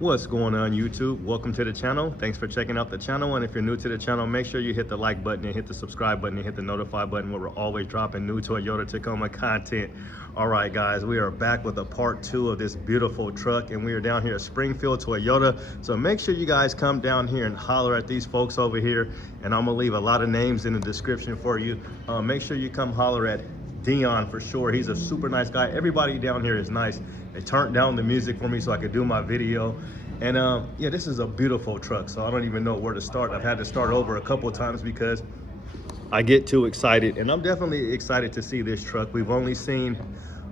What's going on, YouTube? Welcome to the channel. Thanks for checking out the channel. And if you're new to the channel, make sure you hit the like button and hit the subscribe button and hit the notify button, where we're always dropping new Toyota Tacoma content. All right, guys, we are back with a part 2 of this beautiful truck, and we are down here at Springfield Toyota. So make sure you guys come down here and holler at these folks over here, and I'm gonna leave a lot of names in the description for you. Make sure you come holler at Dion for sure. He's a super nice guy. Everybody down here is nice. They turned down the music for me so I could do my video. And yeah, this is a beautiful truck, so I don't even know where to start. I've had to start over a couple of times because I get too excited, and I'm definitely excited to see this truck. We've only seen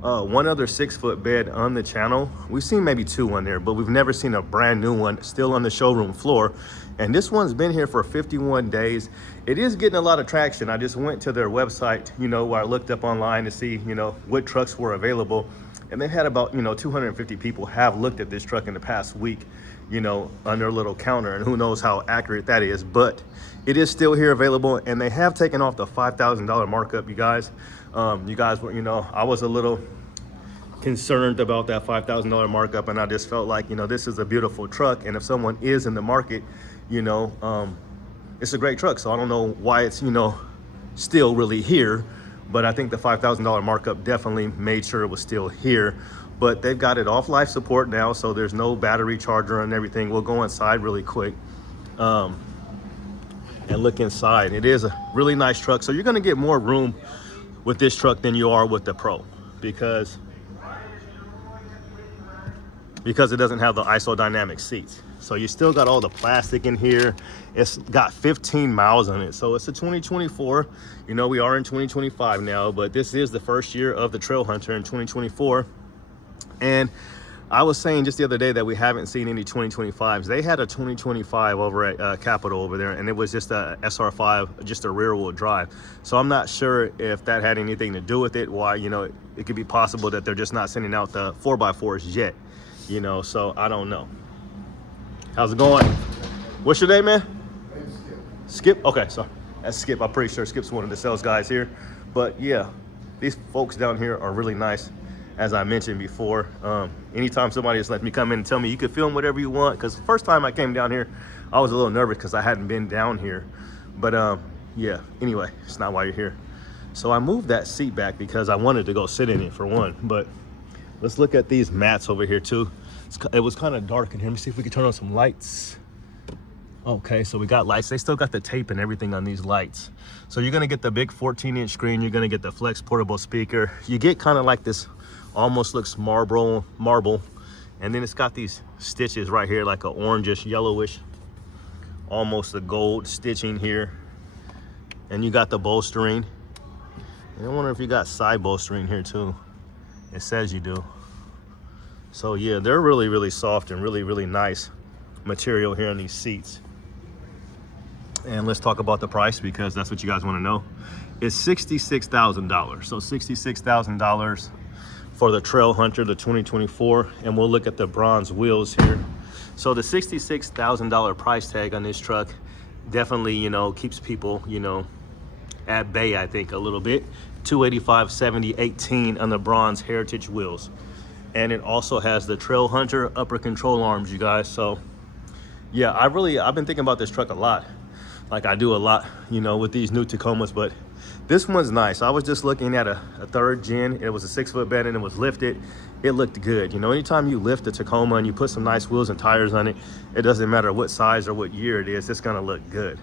one other 6-foot bed on the channel. We've seen maybe 2 on there, but we've never seen a brand new one still on the showroom floor. And this one's been here for 51 days. It is getting a lot of traction. I just went to their website, where I looked up online to see, what trucks were available. And they had about, 250 people have looked at this truck in the past week, on their little counter. And who knows how accurate that is, but it is still here available. And they have taken off the $5,000 markup, you guys. You guys were, I was a little concerned about that $5,000 markup, and I just felt like, this is a beautiful truck. And if someone is in the market, it's a great truck. So I don't know why it's, still really here. But I think the $5,000 markup definitely made sure it was still here. But they've got it off life support now, so there's no battery charger and everything. We'll go inside really quick and look inside. It is a really nice truck. So you're gonna get more room with this truck than you are with the Pro, because it doesn't have the isodynamic seats. So you still got all the plastic in here. It's got 15 miles on it. So it's a 2024. We are in 2025 now, but this is the first year of the Trail Hunter in 2024. And I was saying just the other day that we haven't seen any 2025s. They had a 2025 over at Capitol over there, and it was just a SR5, just a rear wheel drive. So I'm not sure if that had anything to do with it. Why, it could be possible that they're just not sending out the 4x4s yet, so I don't know. How's it going? What's your name, man? Skip. Okay, so that's Skip. I'm pretty sure Skip's one of the sales guys here. But yeah, these folks down here are really nice, as I mentioned before. Anytime somebody just lets me come in and tell me you can film whatever you want, because the first time I came down here, I was a little nervous because I hadn't been down here. But yeah, anyway, it's not why you're here. So I moved that seat back because I wanted to go sit in it for one. But let's look at these mats over here too. It was kind of dark in here. Let me see if we can turn on some lights. Okay, so we got lights. They still got the tape and everything on these lights. So you're gonna get the big 14-inch screen. You're gonna get the flex portable speaker. You get kind of like this, almost looks marble. And then it's got these stitches right here, like a orangish, yellowish, almost a gold stitching here. And you got the bolstering. And I wonder if you got side bolstering here too. It says you do. So yeah, they're really, really soft and really, really nice material here in these seats. And let's talk about the price, because that's what you guys want to know. It's $66,000. So $66,000 for the Trail Hunter, the 2024. And we'll look at the bronze wheels here. So the $66,000 price tag on this truck definitely, keeps people, at bay, I think, a little bit. 285, 70, 18 on the bronze heritage wheels. And it also has the Trail Hunter upper control arms, you guys. So yeah, I've been thinking about this truck a lot. Like I do a lot, with these new Tacomas, but this one's nice. I was just looking at a 3rd gen. It was a 6-foot bed and it was lifted. It looked good. Anytime you lift a Tacoma and you put some nice wheels and tires on it, it doesn't matter what size or what year it is, it's gonna look good.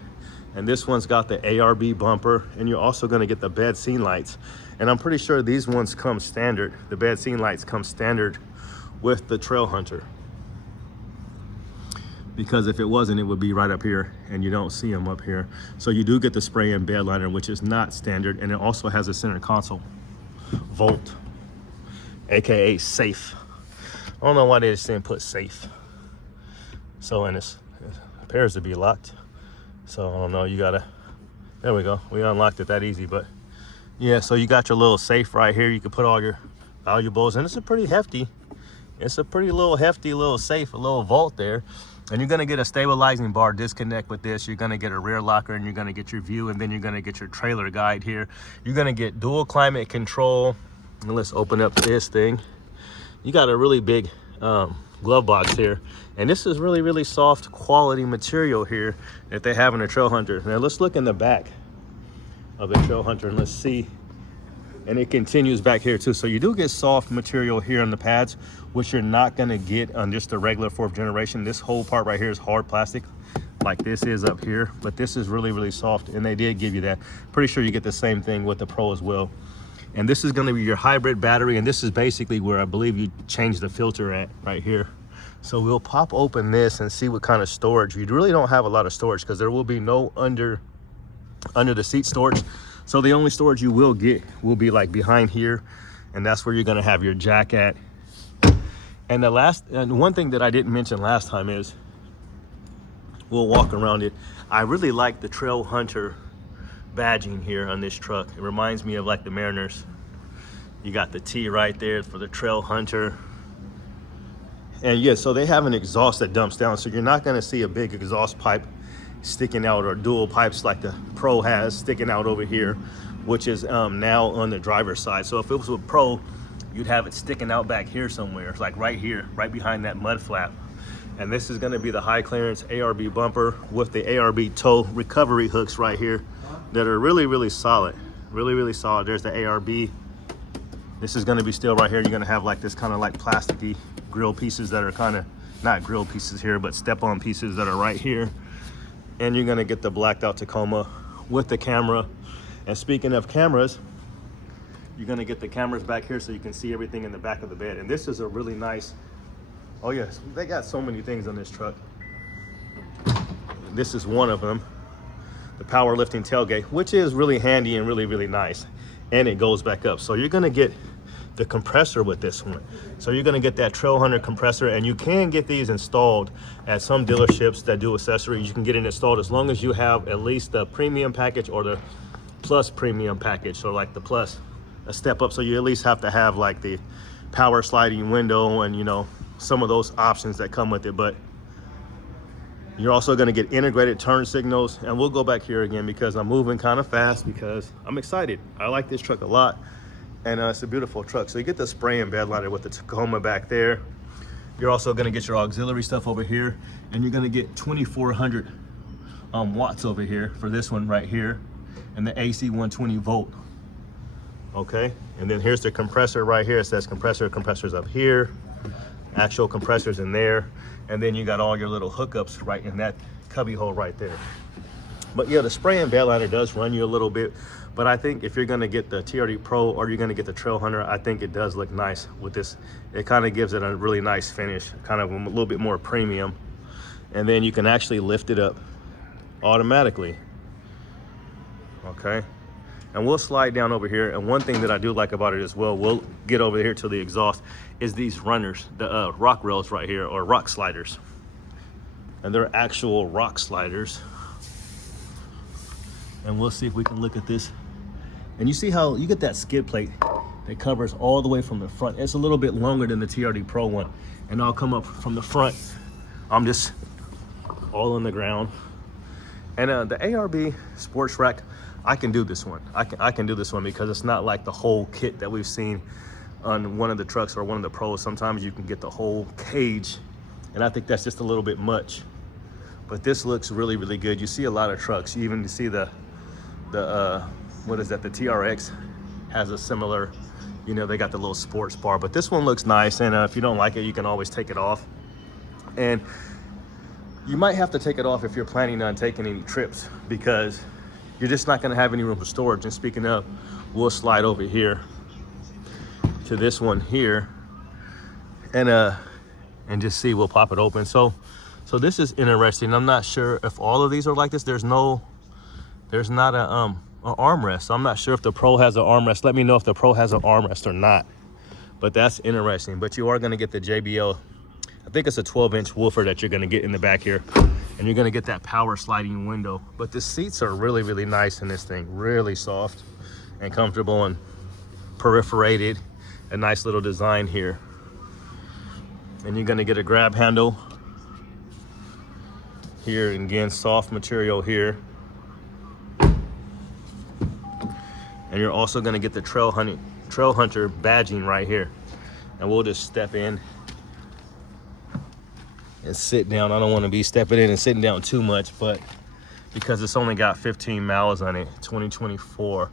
And this one's got the ARB bumper, and you're also gonna get the bed scene lights. And I'm pretty sure these ones come standard. The bed scene lights come standard with the Trail Hunter. Because if it wasn't, it would be right up here, and you don't see them up here. So you do get the spray-in bed liner, which is not standard, and it also has a center console. Volt, AKA safe. I don't know why they just didn't put safe. So, and it appears to be locked. So I don't know, there we go. We unlocked it that easy, but yeah, so you got your little safe right here. You can put all your valuables, and it's a pretty hefty little safe, a little vault there. And you're gonna get a stabilizing bar disconnect with this. You're gonna get a rear locker, and you're gonna get your view, and then you're gonna get your trailer guide here. You're gonna get dual climate control. And let's open up this thing. You got a really big glove box here. And this is really, really soft quality material here that they have in the Trail Hunter. Now let's look in the back of the Trail Hunter and let's see. And it continues back here too. So you do get soft material here on the pads, which you're not gonna get on just the regular 4th generation. This whole part right here is hard plastic, like this is up here, but this is really, really soft, and they did give you that. Pretty sure you get the same thing with the Pro as well. And this is gonna be your hybrid battery, and this is basically where I believe you change the filter at right here. So we'll pop open this and see what kind of storage. You really don't have a lot of storage because there will be no under the seat storage. So the only storage you will get will be like behind here, and that's where you're gonna have your jack at. And one thing that I didn't mention last time is, we'll walk around it. I really like the Trail Hunter badging here on this truck. It reminds me of like the Mariners. You got the T right there for the Trail Hunter. And yeah, so they have an exhaust that dumps down, so you're not gonna see a big exhaust pipe sticking out, or dual pipes like the Pro has sticking out over here, which is now on the driver's side. So if it was with Pro, you'd have it sticking out back here somewhere, like right here, right behind that mud flap. And this is gonna be the high clearance ARB bumper with the ARB toe recovery hooks right here that are really, really solid. Really, really solid. There's the ARB. This is gonna be still right here. You're gonna have like this kind of like plasticky grill pieces that are kind of, not grill pieces here, but step-on pieces that are right here. And you're gonna get the blacked out Tacoma with the camera. And speaking of cameras, you're gonna get the cameras back here so you can see everything in the back of the bed. And this is a really nice, oh yes, they got so many things on this truck. This is one of them, the power lifting tailgate, which is really handy and really, really nice. And it goes back up. So you're gonna get the compressor with this one. So you're gonna get that Trail Hunter compressor, and you can get these installed at some dealerships that do accessories. You can get it installed as long as you have at least the premium package or the plus premium package. So like the plus, a step up. So you at least have to have like the power sliding window and, you know, some of those options that come with it. But you're also gonna get integrated turn signals. And we'll go back here again because I'm moving kind of fast because I'm excited. I like this truck a lot. And it's a beautiful truck. So you get the spray and bed liner with the Tacoma back there. You're also gonna get your auxiliary stuff over here, and you're gonna get 2400 watts over here for this one right here, and the AC 120 volt. Okay, and then here's the compressor right here. It says compressors up here, actual compressors in there, and then you got all your little hookups right in that cubby hole right there. But yeah, the spray and bed liner does run you a little bit, but I think if you're gonna get the TRD Pro or you're gonna get the Trail Hunter, I think it does look nice with this. It kind of gives it a really nice finish, kind of a little bit more premium. And then you can actually lift it up automatically. Okay, and we'll slide down over here. And one thing that I do like about it as well, we'll get over here to the exhaust, is these runners, the rock rails right here, or rock sliders. And they're actual rock sliders. And we'll see if we can look at this. And you see how you get that skid plate that covers all the way from the front. It's a little bit longer than the TRD Pro one. And I'll come up from the front. I'm just all on the ground. And the ARB sports rack, I can do this one. I can do this one because it's not like the whole kit that we've seen on one of the trucks or one of the Pros. Sometimes you can get the whole cage, and I think that's just a little bit much. But this looks really, really good. You see a lot of trucks. You even see the what is that? The TRX has a similar, you know, they got the little sports bar. But this one looks nice, and if you don't like it, you can always take it off. And you might have to take it off if you're planning on taking any trips, because you're just not gonna have any room for storage. And speaking of, we'll slide over here to this one here, and just see, we'll pop it open. So this is interesting. I'm not sure if all of these are like this. There's not an armrest. So I'm not sure if the Pro has an armrest. Let me know if the Pro has an armrest or not. But that's interesting. But you are gonna get the JBL, I think it's a 12-inch woofer that you're gonna get in the back here. And you're gonna get that power sliding window. But the seats are really, really nice in this thing. Really soft and comfortable and perforated. A nice little design here. And you're gonna get a grab handle here, and again, soft material here. And you're also gonna get the Trail Hunter badging right here. And we'll just step in and sit down. I don't want to be stepping in and sitting down too much, but because it's only got 15 miles on it, 2024.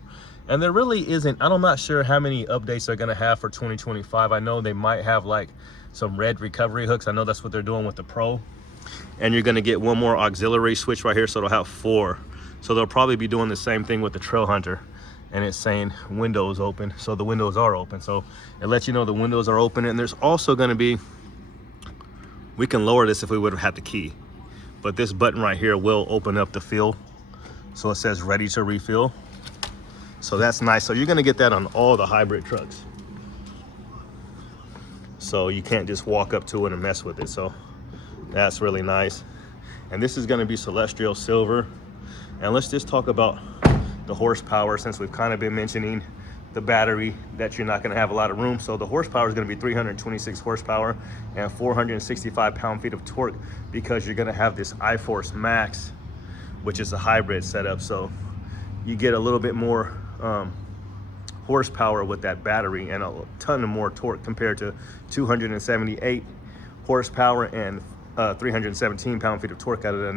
And there really isn't, I'm not sure how many updates they're gonna have for 2025. I know they might have like some red recovery hooks. I know that's what they're doing with the Pro. And you're gonna get one more auxiliary switch right here, so it'll have 4. So they'll probably be doing the same thing with the Trail Hunter. And it's saying windows open, so the windows are open. So it lets you know the windows are open. And there's also gonna be, we can lower this if we would have had the key. But this button right here will open up the fill. So it says ready to refill. So that's nice. So you're gonna get that on all the hybrid trucks. So you can't just walk up to it and mess with it. So that's really nice. And this is gonna be celestial silver. And let's just talk about the horsepower, since we've kind of been mentioning the battery, that you're not gonna have a lot of room. So the horsepower is gonna be 326 horsepower and 465 pound-feet of torque, because you're gonna have this iForce Max, which is a hybrid setup. So you get a little bit more horsepower with that battery and a ton of more torque compared to 278 horsepower and 317 pound-feet of torque out of the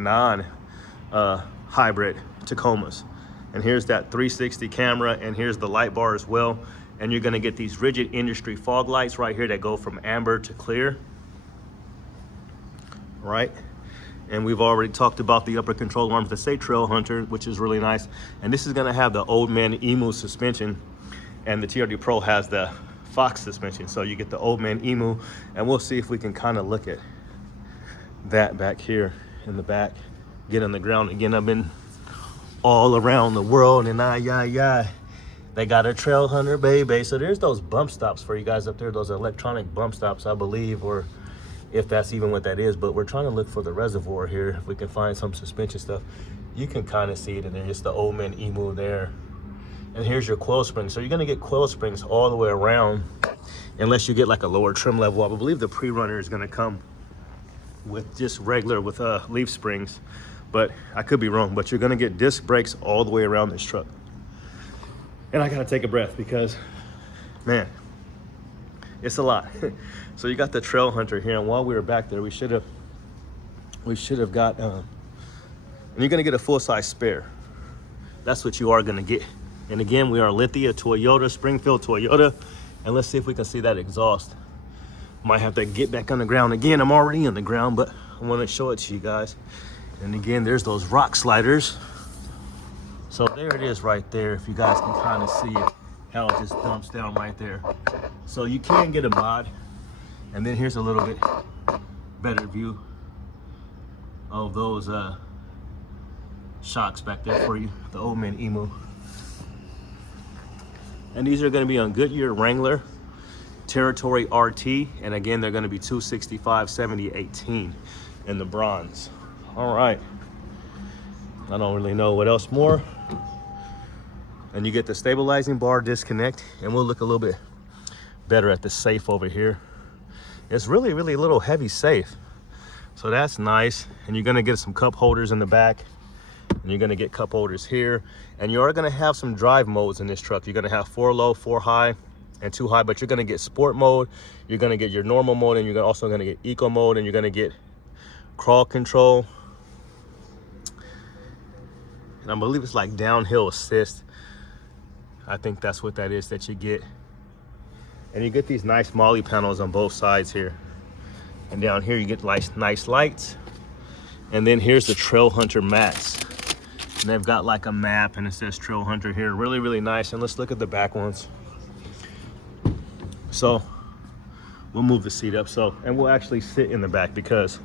non-hybrid Tacomas. And here's that 360 camera, and here's the light bar as well. And you're gonna get these rigid industry fog lights right here that go from amber to clear, right? And we've already talked about the upper control arms that say Trail Hunter, which is really nice. And this is gonna have the Old Man Emu suspension, and the TRD Pro has the Fox suspension. So you get the Old Man Emu, and we'll see if we can kind of look at that back here in the back, get on the ground. Again, I've been all around the world, and they got a Trail Hunter, baby. So there's those bump stops for you guys up there, those electronic bump stops, I believe, or if that's even what that is. But we're trying to look for the reservoir here, if we can find some suspension stuff. You can kind of see it in there. It's the Old Man Emu there. And here's your coil springs. So you're gonna get coil springs all the way around, unless you get like a lower trim level. I believe the pre-runner is gonna come with just regular with leaf springs, but I could be wrong. But you're gonna get disc brakes all the way around this truck. And I gotta take a breath because, man, it's a lot. So you got the Trail Hunter here, and while we were back there, we should have got, and you're gonna get a full-size spare. That's what you are gonna get. And again, we are Lithia, Toyota, Springfield, Toyota. And let's see if we can see that exhaust. Might have to get back on the ground again. I'm already on the ground, but I wanna show it to you guys. And again, there's those rock sliders. So there it is right there. If you guys can kind of see it, how it just dumps down right there. So you can get a mod. And then here's a little bit better view of those shocks back there for you, the Old Man Emu. And these are gonna be on Goodyear Wrangler Territory RT. And again, they're gonna be 265, 70, 18 in the bronze. All right, I don't really know what else more. And you get the stabilizing bar disconnect, and we'll look a little bit better at the safe over here. It's really, really a little heavy safe. So that's nice. And you're gonna get some cup holders in the back, and you're gonna get cup holders here. And you are gonna have some drive modes in this truck. You're gonna have 4 low, 4 high, and 2 high, but you're gonna get sport mode, you're gonna get your normal mode, and you're also gonna get eco mode, and you're gonna get crawl control. And I believe it's like downhill assist. I think that's what that is that you get. And you get these nice Molly panels on both sides here. And down here you get nice lights. And then here's the Trail Hunter mats. And they've got like a map, and it says Trail Hunter here. Really, really nice. And let's look at the back ones. So we'll move the seat up. And we'll actually sit in the back, because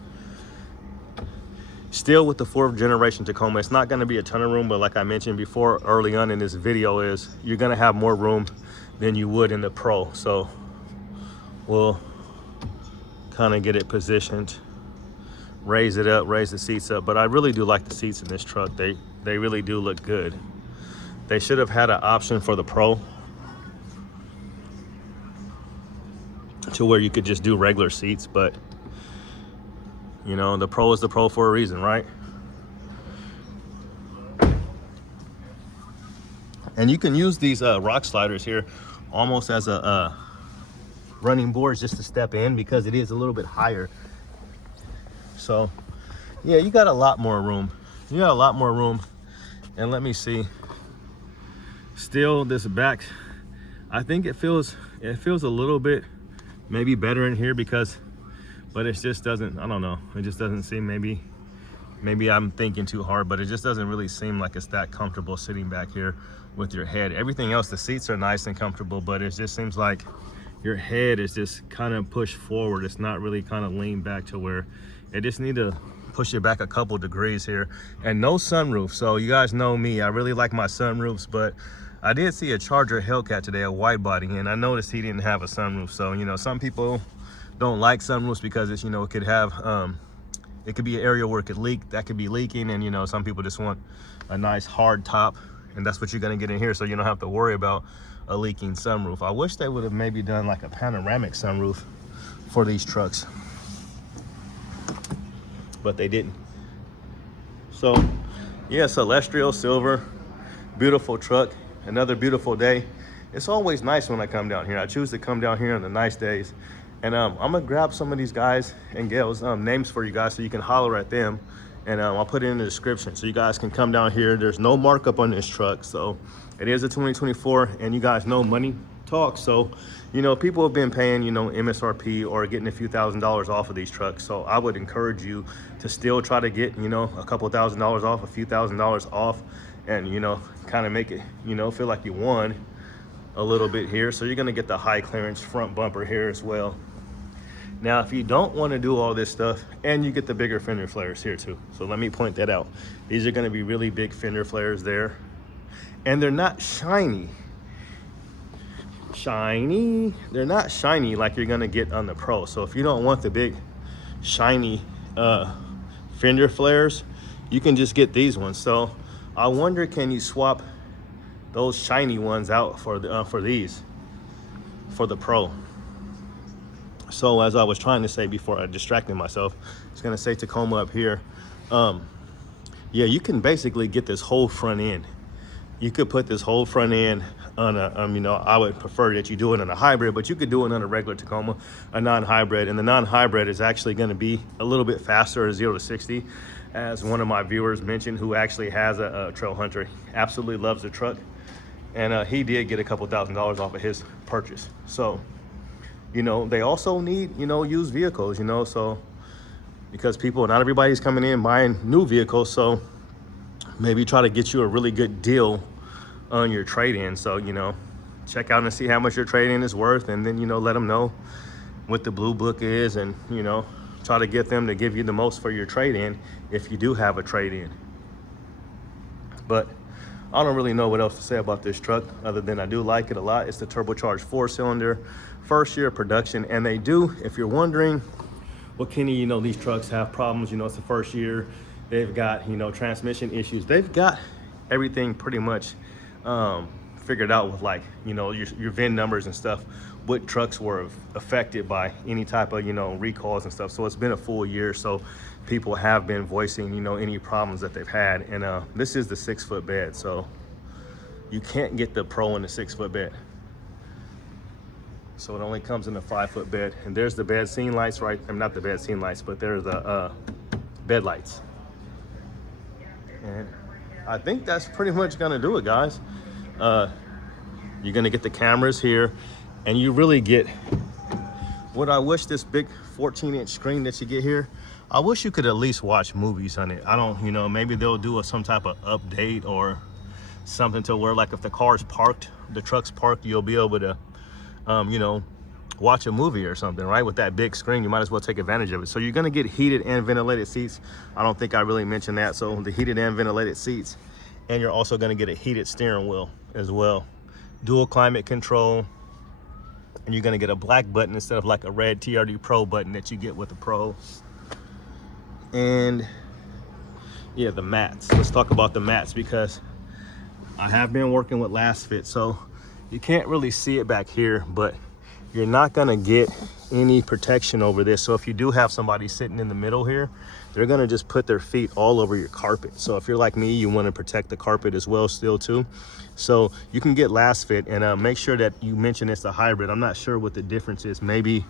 still with the 4th generation Tacoma, it's not gonna be a ton of room, but like I mentioned before early on in this video, is you're gonna have more room than you would in the Pro. So we'll kind of get it positioned, raise it up, raise the seats up. But I really do like the seats in this truck. They really do look good. They should have had an option for the Pro to where you could just do regular seats, but you know, the Pro is the Pro for a reason, right? And you can use these rock sliders here almost as a running boards just to step in, because it is a little bit higher. So yeah, you got a lot more room. You got a lot more room. And let me see, still this back, I think it feels a little bit maybe better in here because, but it just doesn't, I don't know, it just doesn't seem, maybe I'm thinking too hard, but it just doesn't really seem like it's that comfortable sitting back here with your head. Everything else, the seats are nice and comfortable, but it just seems like your head is just kind of pushed forward. It's not really kind of leaned back to where it just need to push it back a couple degrees here. And no sunroof. So you guys know me, I really like my sunroofs, but I did see a Charger Hellcat today, a wide body, and I noticed he didn't have a sunroof. So, you know, some people don't like sunroofs because it's, you know, it could have, it could be an area where it could leak, that could be leaking. And, you know, some people just want a nice hard top, and that's what you're gonna get in here. So you don't have to worry about a leaking sunroof. I wish they would have maybe done like a panoramic sunroof for these trucks, but they didn't. So yeah, celestial silver, beautiful truck, another beautiful day. It's always nice when I come down here. I choose to come down here on the nice days. And I'm gonna grab some of these guys and gals names for you guys so you can holler at them, and I'll put it in the description so you guys can come down here. There's no markup on this truck, so it is a 2024, and you guys know money talks. So, you know, people have been paying, you know, MSRP or getting a few $1,000s off of these trucks. So I would encourage you to still try to get, you know, a couple $1,000s off, a few $1,000s off, and, you know, kind of make it, you know, feel like you won a little bit here. So you're gonna get the high clearance front bumper here as well. Now, if you don't want to do all this stuff, and you get the bigger fender flares here too. So let me point that out. These are going to be really big fender flares there. And they're not shiny. They're not shiny like you're going to get on the Pro. So if you don't want the big shiny fender flares, you can just get these ones. So I wonder, can you swap those shiny ones out for these, for the Pro? So as I was trying to say before I distracted myself, I was gonna say Tacoma up here. Yeah, you can basically get this whole front end. You could put this whole front end on a, you know, I would prefer that you do it on a hybrid, but you could do it on a regular Tacoma, a non-hybrid. And the non-hybrid is actually gonna be a little bit faster, 0 to 60. As one of my viewers mentioned, who actually has a Trail Hunter, absolutely loves the truck. And he did get a couple $1,000s off of his purchase. So, you know, they also need, you know, used vehicles, you know, so because not everybody's coming in buying new vehicles. So maybe try to get you a really good deal on your trade-in. So, you know, check out and see how much your trade-in is worth, and then, you know, let them know what the blue book is, and, you know, try to get them to give you the most for your trade-in if you do have a trade-in. But I don't really know what else to say about this truck other than I do like it a lot. It's the turbocharged 4-cylinder, first year of production. And they do, if you're wondering, well, Kenny, you know, these trucks have problems, you know, it's the first year, they've got, you know, transmission issues. They've got everything pretty much figured out with, like, you know, your VIN numbers and stuff, what trucks were affected by any type of, you know, recalls and stuff. So it's been a full year, so people have been voicing, you know, any problems that they've had. And this is the 6-foot bed, so you can't get the Pro in the 6-foot bed. So it only comes in the 5-foot bed. And there's the bed scene lights, right? I mean, not the bed scene lights, but there's the bed lights. And I think that's pretty much gonna do it, guys. You're gonna get the cameras here, and you really get what I wish, this big 14-inch screen that you get here. I wish you could at least watch movies on it. I don't, you know, maybe they'll do some type of update or something to where, like, if the car's parked, the truck's parked, you'll be able to, you know, watch a movie or something, right? With that big screen, you might as well take advantage of it. So you're gonna get heated and ventilated seats. I don't think I really mentioned that. So the heated and ventilated seats, and you're also gonna get a heated steering wheel as well. Dual climate control, and you're gonna get a black button instead of like a red TRD Pro button that you get with the Pro. And yeah, the mats. Let's talk about the mats, because I have been working with Last Fit, so you can't really see it back here, but you're not gonna get any protection over this. So if you do have somebody sitting in the middle here, they're gonna just put their feet all over your carpet. So if you're like me, you wanna protect the carpet as well still too. So you can get Last Fit, and make sure that you mention it's a hybrid. I'm not sure what the difference is. Maybe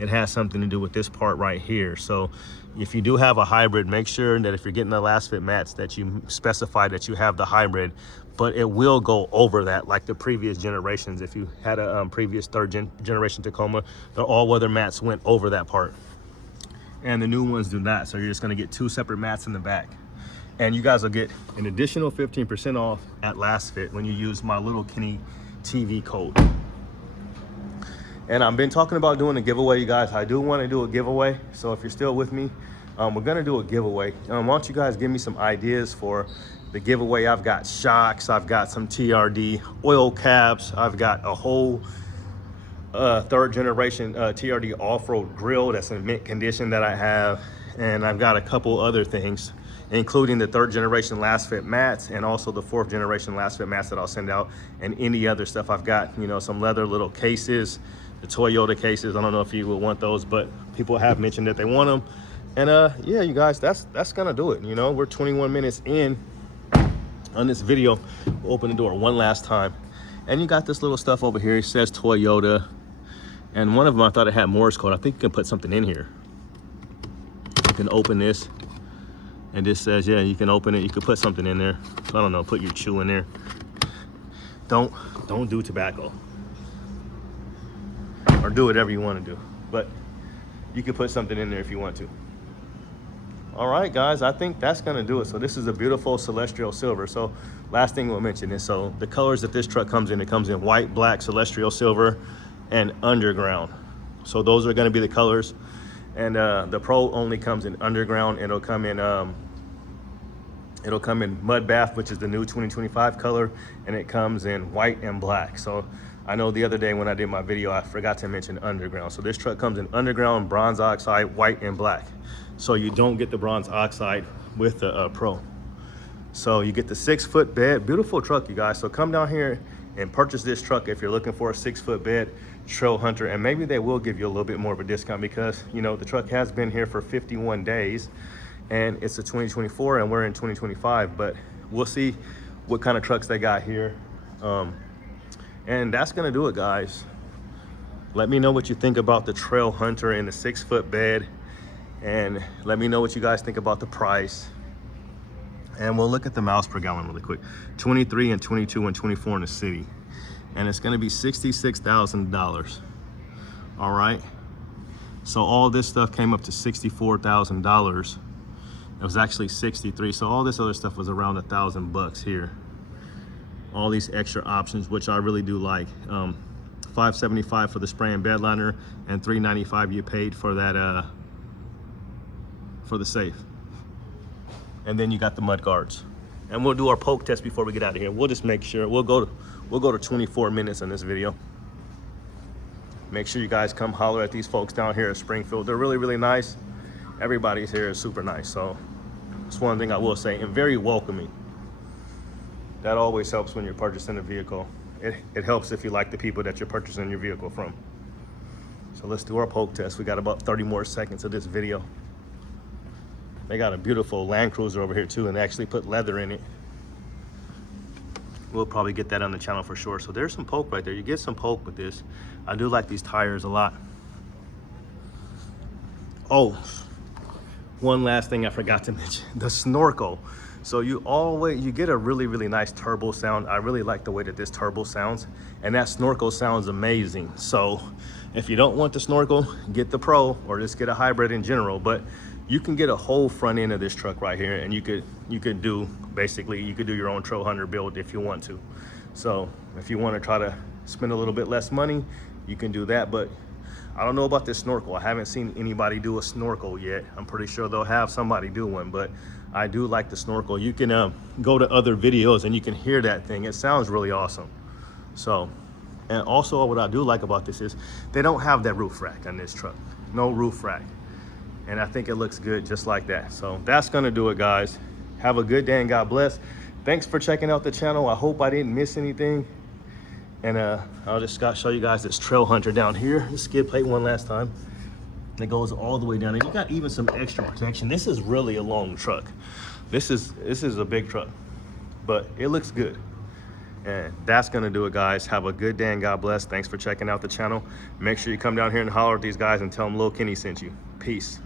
it has something to do with this part right here. So if you do have a hybrid, make sure that if you're getting the last fit mats that you specify that you have the hybrid, but it will go over that like the previous generations. If you had a previous third generation Tacoma, the all-weather mats went over that part, and the new ones do not. So you're just going to get 2 separate mats in the back, and you guys will get an additional 15% off at last fit when you use my little Kenny TV code. And I've been talking about doing a giveaway, you guys. I do want to do a giveaway, so if you're still with me, we're going to do a giveaway. Why don't you guys give me some ideas for the giveaway? I've got shocks, I've got some TRD oil caps, I've got a whole third generation TRD off-road grill that's in mint condition that I have, and I've got a couple other things, including the third generation last fit mats and also the 4th generation last fit mats that I'll send out, and any other stuff. I've got, you know, some leather little cases, the Toyota cases. I don't know if you would want those, but people have mentioned that they want them. And yeah, you guys, that's gonna do it. You know, we're 21 minutes in on this video. We'll open the door one last time, and you got this little stuff over here. It says Toyota, and one of them I thought it had Morse code. I think you can put something in here. You can open this, and this says, yeah, you can open it. You could put something in there. I don't know, put your chew in there. Don't do tobacco, or do whatever you want to do, but you can put something in there if you want to. All right, guys, I think that's gonna do it. So this is a beautiful celestial silver. So last thing we'll mention is, so the colors that this truck comes in, it comes in white, black, celestial silver, and underground. So those are gonna be the colors. And the Pro only comes in underground. It'll come in mud bath, which is the new 2025 color, and it comes in white and black. So I know the other day when I did my video, I forgot to mention underground. So this truck comes in underground, bronze oxide, white, and black. So you don't get the bronze oxide with the Pro. So you get the 6-foot bed. Beautiful truck, you guys. So come down here and purchase this truck if you're looking for a 6-foot bed trail hunter, and maybe they will give you a little bit more of a discount, because, you know, the truck has been here for 51 days and it's a 2024 and we're in 2025, but we'll see what kind of trucks they got here. And that's gonna do it, guys. Let me know what you think about the trail hunter and the 6-foot bed, and let me know what you guys think about the price. And we'll look at the miles per gallon really quick. 23 and 22 and 24 in the city, and it's gonna be $66,000. All right, so all this stuff came up to $64,000. It was actually 63, so all this other stuff was around $1,000 here. All these extra options, which I really do like. $575 for the spray and bed liner, and $395 you paid for that for the safe. And then you got the mud guards. And we'll do our poke test before we get out of here. We'll just make sure we'll go to 24 minutes in this video. Make sure you guys come holler at these folks down here at Springfield. They're really, really nice. Everybody's here is super nice. So it's one thing I will say, and very welcoming. That always helps when you're purchasing a vehicle. It helps if you like the people that you're purchasing your vehicle from. So let's do our poke test. We got about 30 more seconds of this video. They got a beautiful Land Cruiser over here too, and they actually put leather in it. We'll probably get that on the channel for sure. So there's some poke right there. You get some poke with this. I do like these tires a lot. Oh, one last thing I forgot to mention, the snorkel. So you get a really, really nice turbo sound. I really like the way that this turbo sounds, and that snorkel sounds amazing. So if you don't want the snorkel, get the Pro, or just get a hybrid in general. But you can get a whole front end of this truck right here, and you could do your own trail hunter build if you want to. So if you want to try to spend a little bit less money, you can do that. But I don't know about this snorkel. I haven't seen anybody do a snorkel yet. I'm pretty sure they'll have somebody do one, but I do like the snorkel. You can go to other videos and you can hear that thing. It sounds really awesome. So, and also what I do like about this is they don't have that roof rack on this truck. No roof rack. And I think it looks good just like that. So that's gonna do it, guys. Have a good day and God bless. Thanks for checking out the channel. I hope I didn't miss anything. And I'll just show you guys this trail hunter down here. The skid plate one last time. It goes all the way down, and you got even some extra protection. This is really a long truck. This is a big truck, but it looks good. And that's gonna do it, guys. Have a good day and God bless. Thanks for checking out the channel. Make sure you come down here and holler at these guys and tell them Lil Kenny sent you. Peace.